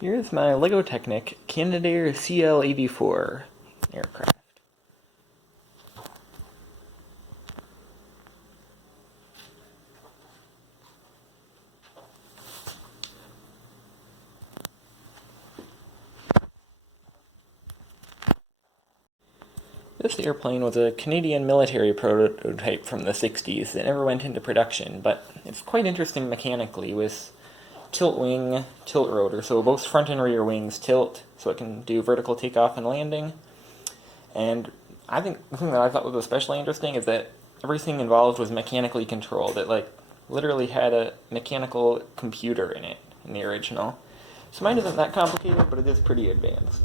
Here's my LEGO Technic Canadair CL-84 aircraft. This airplane was a Canadian military prototype from the 60s that never went into production, but it's quite interesting mechanically with tilt wing, tilt rotor, so both front and rear wings tilt so it can do vertical takeoff and landing. And I think the thing that I thought was especially interesting is that everything involved was mechanically controlled. It literally had a mechanical computer in it in the original. So mine isn't that complicated, but it is pretty advanced.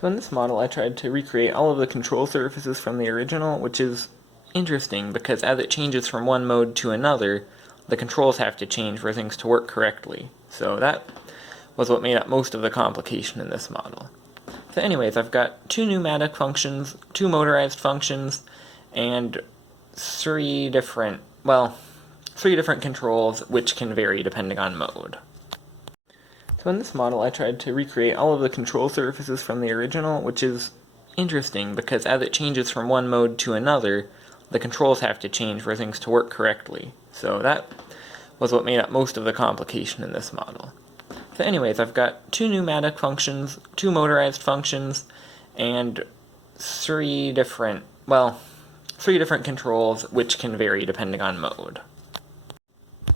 So in this model I tried to recreate all of the control surfaces from the original, which is interesting because as it changes from one mode to another, the controls have to change for things to work correctly. So that was what made up most of the complication in this model. So anyways, I've got two pneumatic functions, two motorized functions, and three different controls which can vary depending on mode. So in this model I tried to recreate all of the control surfaces from the original, which is interesting because as it changes from one mode to another, the controls have to change for things to work correctly. So that was what made up most of the complication in this model. So anyways, I've got two pneumatic functions, two motorized functions, and three different controls which can vary depending on mode.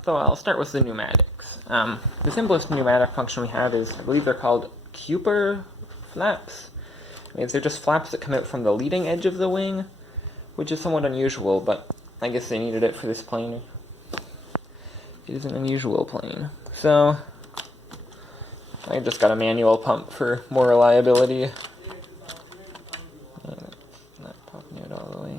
So I'll start with the pneumatics. The simplest pneumatic function we have is, I believe they're called Cooper flaps. They're just flaps that come out from the leading edge of the wing, which is somewhat unusual, but I guess they needed it for this plane. It is an unusual plane. So I just got a manual pump for more reliability. Not popping out all the way.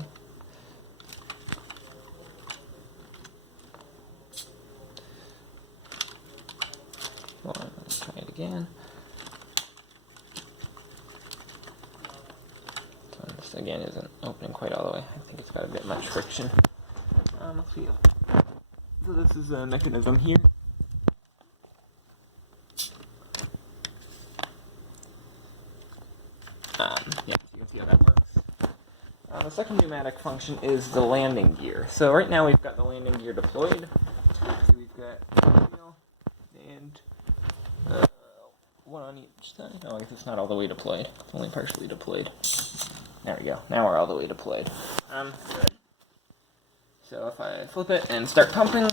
Let's try it again. So this again isn't opening quite all the way. I think it's got a bit much friction. Let's see. So this is the mechanism here. Yeah, so you can see how that works. The second pneumatic function is the landing gear. So right now we've got the landing gear deployed. So we've got one wheel and one on each side. Oh, I guess it's not all the way deployed. It's only partially deployed. There we go. Now we're all the way deployed. So if I flip it and start pumping,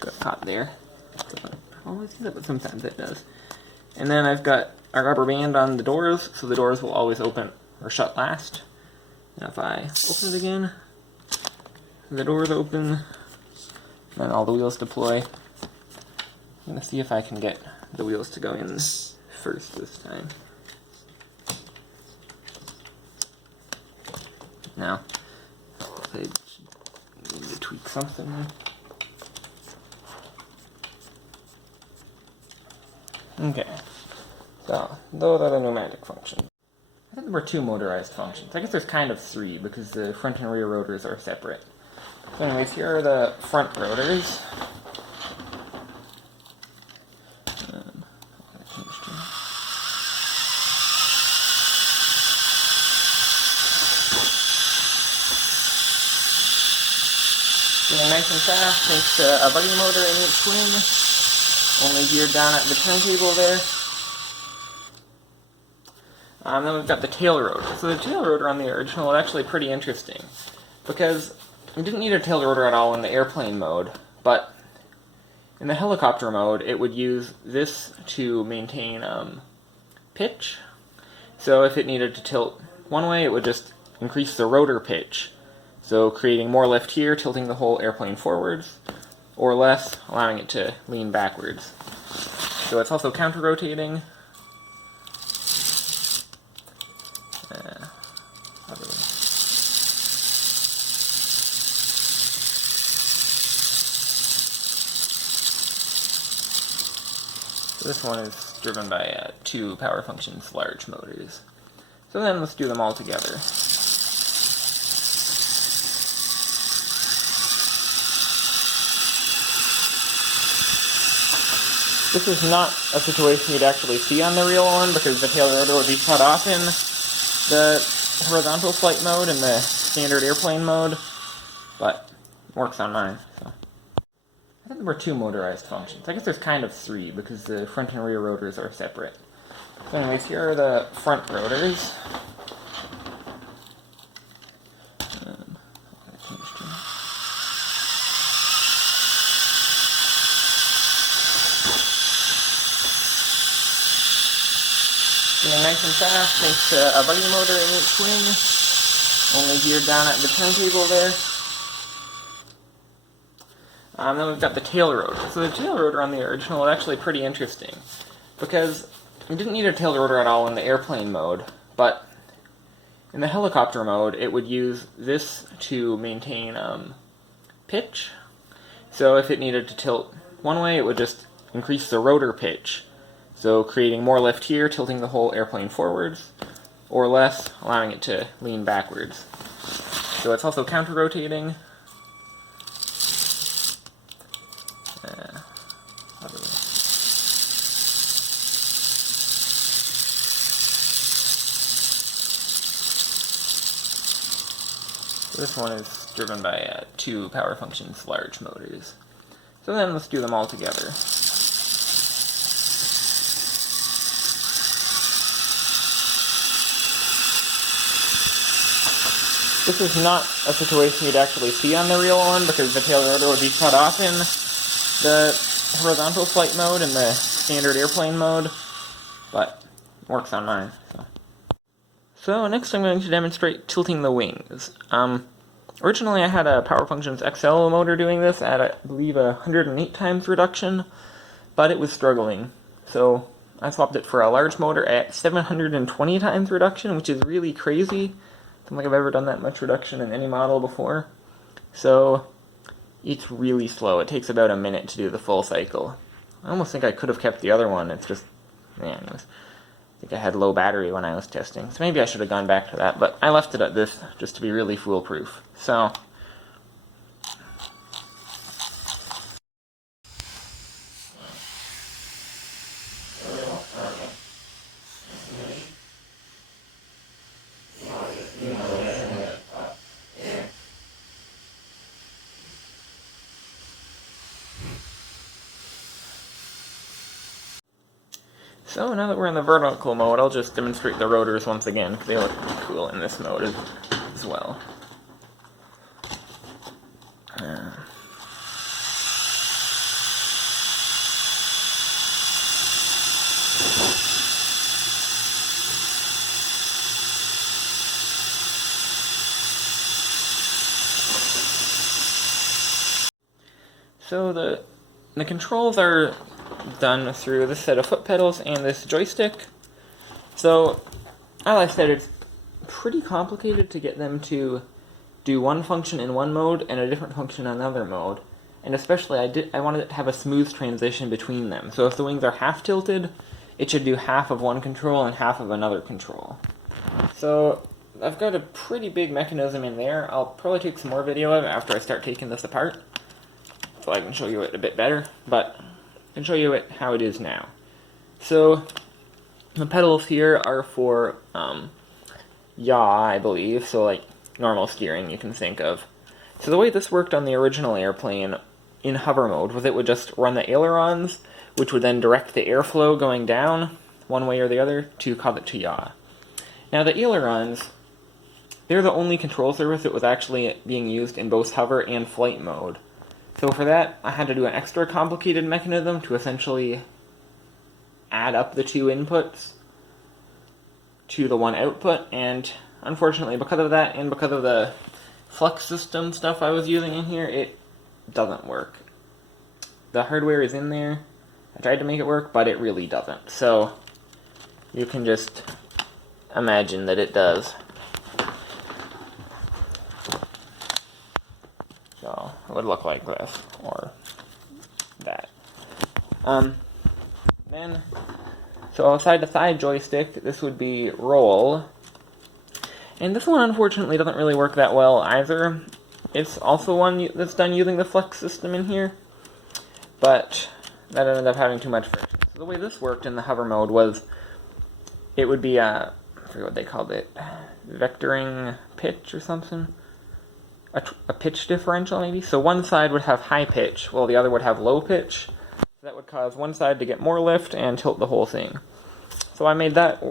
got caught there. Doesn't always do that, but sometimes it does. And then I've got a rubber band on the doors, so the doors will always open or shut last. And if I open it again, the doors open, then all the wheels deploy. I'm going to see if I can get the wheels to go in first this time. Now, I need to tweak something. Okay, so those are the pneumatic functions. I think there were two motorized functions. I guess there's kind of three because the front and rear rotors are separate. So anyways, here are the front rotors. Getting nice and fast thanks to a buggy motor in each wing, only geared down at the turntable there. Then we've got the tail rotor. So the tail rotor on the original was actually pretty interesting because we didn't need a tail rotor at all in the airplane mode, but in the helicopter mode it would use this to maintain pitch. So if it needed to tilt one way, it would just increase the rotor pitch. So creating more lift here, tilting the whole airplane forwards, or less, allowing it to lean backwards. So it's also counter-rotating. So this one is driven by two power functions large motors. So then let's do them all together. This is not a situation you'd actually see on the real one, because the tail rotor would be cut off in the horizontal flight mode and the standard airplane mode, but it works on mine. So I think there were 2 motorized functions. I guess there's kind of 3, because the front and rear rotors are separate. So anyways, here are the front rotors. Getting nice and fast thanks to a buddy motor in each wing, only geared down at the turntable there. Then we've got the tail rotor. So the tail rotor on the original was actually pretty interesting, because you didn't need a tail rotor at all in the airplane mode, but in the helicopter mode it would use this to maintain pitch. So if it needed to tilt one way, it would just increase the rotor pitch, so creating more lift here, tilting the whole airplane forwards, or less, allowing it to lean backwards. So it's also counter-rotating. This one is driven by 2 power functions large motors. So then let's do them all together. This is not a situation you'd actually see on the real one, because the tail rotor would be cut off in the horizontal flight mode and the standard airplane mode, but it works on mine. So next I'm going to demonstrate tilting the wings. Originally I had a Power Functions XL motor doing this at, I believe, 108 times reduction, but it was struggling. So I swapped it for a large motor at 720 times reduction, which is really crazy. I don't think I've ever done that much reduction in any model before. So it's really slow. It takes about a minute to do the full cycle. I almost think I could have kept the other one. It's just, man, I think I had low battery when I was testing. So maybe I should have gone back to that, but I left it at this just to be really foolproof. So So now that we're in the vertical mode, I'll just demonstrate the rotors once again, because they look cool in this mode as well. So the controls are done through this set of foot pedals and this joystick. So, as I said, it's pretty complicated to get them to do one function in one mode and a different function in another mode. And especially, I wanted it to have a smooth transition between them. So if the wings are half tilted, it should do half of one control and half of another control. So I've got a pretty big mechanism in there. I'll probably take some more video of it after I start taking this apart, so I can show you it a bit better, but I can show you it how it is now. So the pedals here are for yaw, I believe, so like normal steering you can think of. So the way this worked on the original airplane in hover mode was it would just run the ailerons, which would then direct the airflow going down one way or the other to cause it to yaw. Now the ailerons, they're the only control surface that was actually being used in both hover and flight mode. So for that, I had to do an extra complicated mechanism to essentially add up the two inputs to the one output, and unfortunately because of that and because of the flux system stuff I was using in here, it doesn't work. The hardware is in there. I tried to make it work, but it really doesn't. So you can just imagine that it does. So it would look like this, or that. Then, so side-to-side joystick, this would be roll. And this one, unfortunately, doesn't really work that well either. It's also one that's done using the flex system in here. But that ended up having too much friction. So the way this worked in the hover mode was, it would be I forget what they called it, vectoring pitch or something? A pitch differential, maybe? So one side would have high pitch, while the other would have low pitch. So that would cause one side to get more lift and tilt the whole thing. So I made that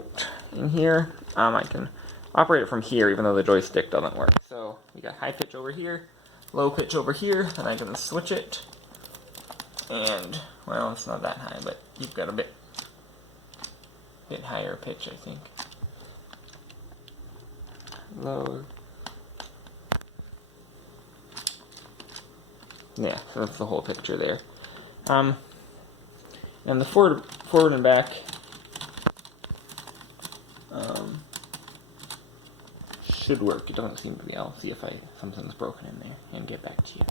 in here. I can operate it from here, even though the joystick doesn't work. So we got high pitch over here, low pitch over here, and I can switch it. And, well, it's not that high, but you've got a bit higher pitch, I think. Low. Yeah, so that's the whole picture there. And the forward and back should work. It doesn't seem to be. I'll see if something's broken in there and get back to you.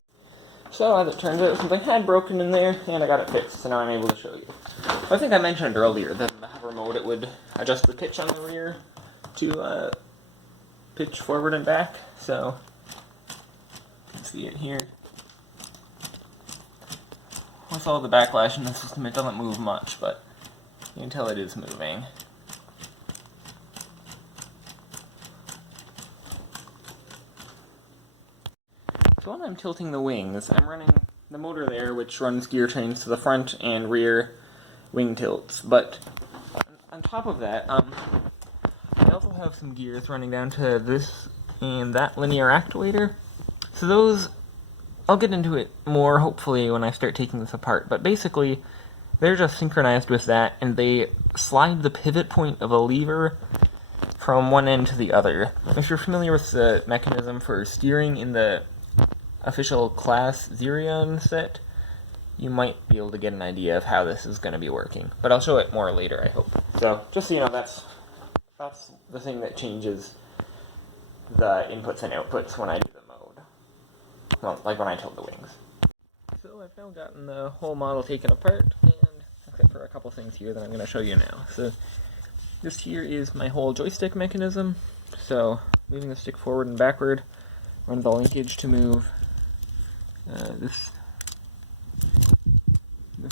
So, as it turns out, something had broken in there, and I got it fixed, so now I'm able to show you. So I think I mentioned earlier that in the hover mode it would adjust the pitch on the rear to pitch forward and back, so you can see it here. With all the backlash in the system, it doesn't move much, but you can tell it is moving. So when I'm tilting the wings, I'm running the motor there, which runs gear trains to the front and rear wing tilts. But on top of that, I also have some gears running down to this and that linear actuator. So those, I'll get into it more, hopefully, when I start taking this apart. But basically, they're just synchronized with that, and they slide the pivot point of a lever from one end to the other. If you're familiar with the mechanism for steering in the official class Xerion set, you might be able to get an idea of how this is going to be working. But I'll show it more later, I hope. So, just so you know, that's the thing that changes the inputs and outputs when I do the mode. Well, like when I tilt the wings. So I've now gotten the whole model taken apart, and except for a couple things here that I'm going to show you now. So this here is my whole joystick mechanism. So moving the stick forward and backward runs the linkage to move this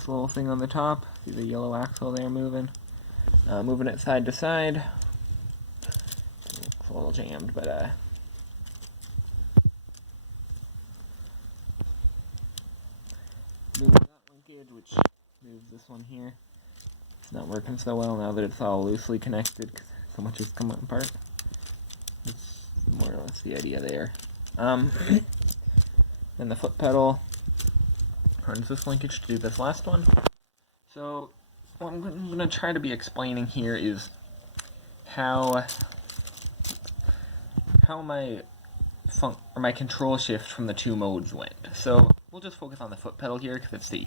little thing on the top. See the yellow axle there moving. Moving it side to side. It's a little jammed, but moving that linkage, which moves this one here. It's not working so well now that it's all loosely connected because so much has come apart. That's more or less the idea there. Then the foot pedal runs this linkage to do this last one. So what I'm going to try to be explaining here is how my control shift from the two modes went. So we'll just focus on the foot pedal here because it's the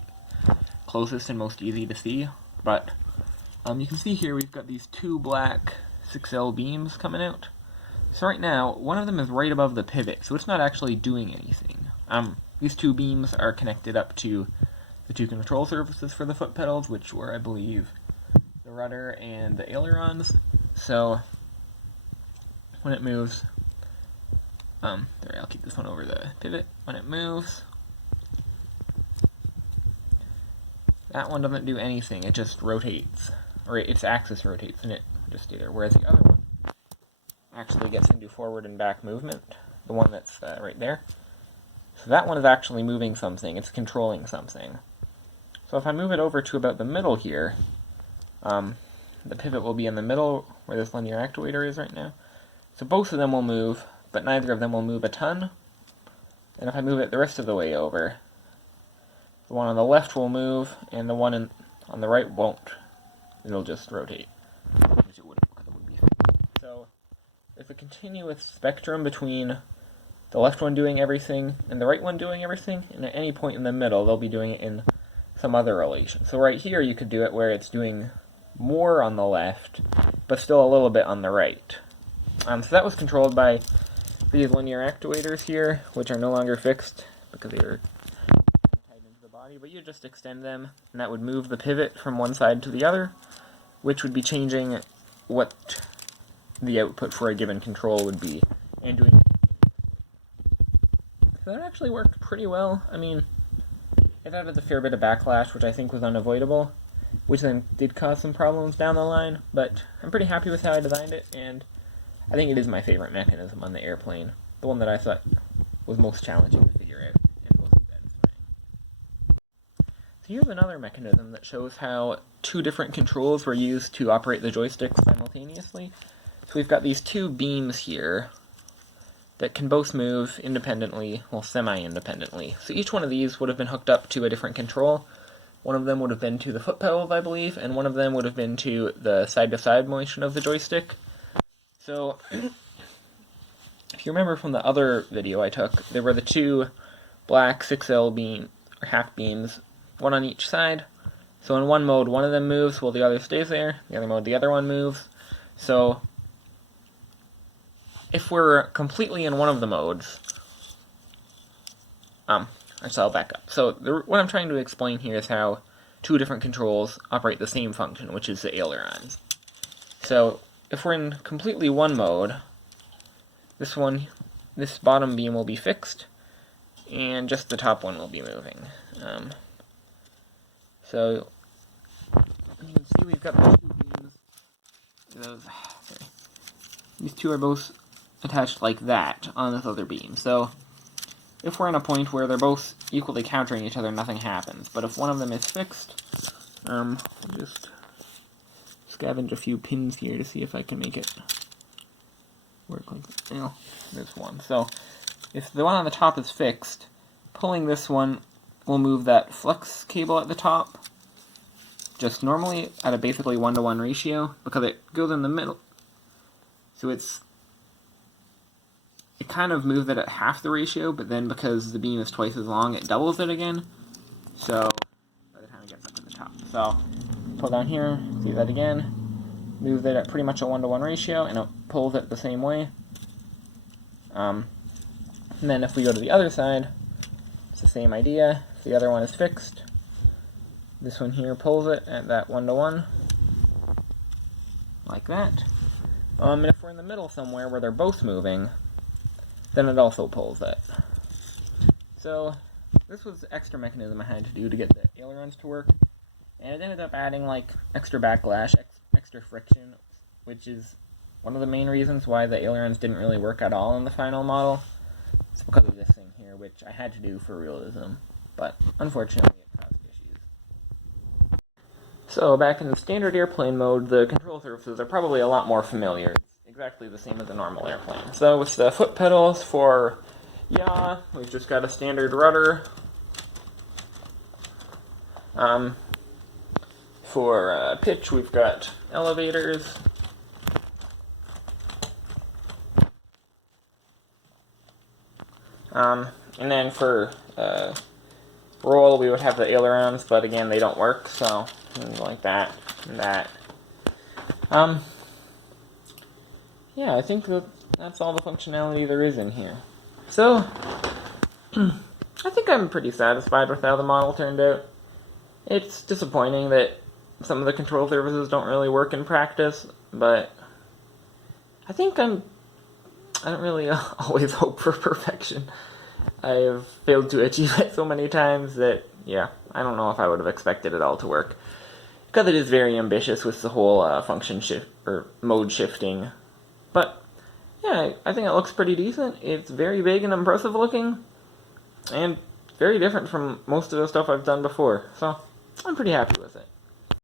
closest and most easy to see. But you can see here we've got these two black 6L beams coming out. So right now, one of them is right above the pivot, so it's not actually doing anything. These two beams are connected up to the two control surfaces for the foot pedals, which were, I believe, the rudder and the ailerons. So when it moves, I'll keep this one over the pivot. When it moves, that one doesn't do anything, it just rotates, or its axis rotates, and it will just stay there, whereas the other one actually gets into forward and back movement, the one that's right there. So that one is actually moving something, it's controlling something. So if I move it over to about the middle here, the pivot will be in the middle where this linear actuator is right now. So both of them will move, but neither of them will move a ton. And if I move it the rest of the way over, the one on the left will move, and the one on the right won't. It'll just rotate, which it wouldn't, because it would be. So there's a continuous spectrum between the left one doing everything and the right one doing everything, and at any point in the middle they'll be doing it in some other relation. So right here you could do it where it's doing more on the left, but still a little bit on the right. So that was controlled by these linear actuators here, which are no longer fixed because they were tied into the body, but you just extend them, and that would move the pivot from one side to the other, which would be changing what the output for a given control would be, and doing. So that actually worked pretty well. I mean, it added a fair bit of backlash, which I think was unavoidable, which then did cause some problems down the line, but I'm pretty happy with how I designed it, and I think it is my favorite mechanism on the airplane, the one that I thought was most challenging to figure out and most satisfying. So here's another mechanism that shows how two different controls were used to operate the joystick simultaneously. So we've got these two beams here that can both move independently, well, semi-independently. So each one of these would have been hooked up to a different control. One of them would have been to the foot pedals, I believe, and one of them would have been to the side-to-side motion of the joystick. So, if you remember from the other video I took, there were the two black 6L beam, or half beams, one on each side. So in one mode, one of them moves while the other stays there. The other mode, the other one moves. So, if we're completely in one of the modes, so I'll back up. So what I'm trying to explain here is how two different controls operate the same function, which is the ailerons. So if we're in completely one mode, this bottom beam will be fixed, and just the top one will be moving. So you can see we've got the two beams. These two are both attached like that on this other beam. So if we're in a point where they're both equally countering each other, nothing happens. But if one of them is fixed, I'll just scavenge a few pins here to see if I can make it work like that. You know, there's one. So if the one on the top is fixed, pulling this one will move that flex cable at the top just normally at a basically 1-to-1 ratio because it goes in the middle. So it kind of moves it at half the ratio, but then because the beam is twice as long, it doubles it again. So by the time it gets up to the top. So pull down here, see that again, moves it at pretty much a 1-to-1 ratio, and it pulls it the same way. And then if we go to the other side, it's the same idea. If the other one is fixed, this one here pulls it at that 1-to-1, like that. And if we're in the middle somewhere where they're both moving, then it also pulls it. So this was the extra mechanism I had to do to get the ailerons to work, and it ended up adding like extra backlash, extra friction, which is one of the main reasons why the ailerons didn't really work at all in the final model. It's because of this thing here, which I had to do for realism, but unfortunately it caused issues. So back in the standard airplane mode, the control surfaces are probably a lot more familiar. Exactly the same as a normal airplane. So with the foot pedals for yaw, we've just got a standard rudder. For pitch, we've got elevators. And then for roll, we would have the ailerons, but again, they don't work, so like that and that. Yeah, I think that's all the functionality there is in here. So, I think I'm pretty satisfied with how the model turned out. It's disappointing that some of the control surfaces don't really work in practice, but I think I don't really always hope for perfection. I've failed to achieve it so many times that, yeah, I don't know if I would have expected it all to work. Because it is very ambitious with the whole function shift, or mode shifting. But, yeah, I think it looks pretty decent. It's very big and impressive looking, and very different from most of the stuff I've done before. So, I'm pretty happy with it.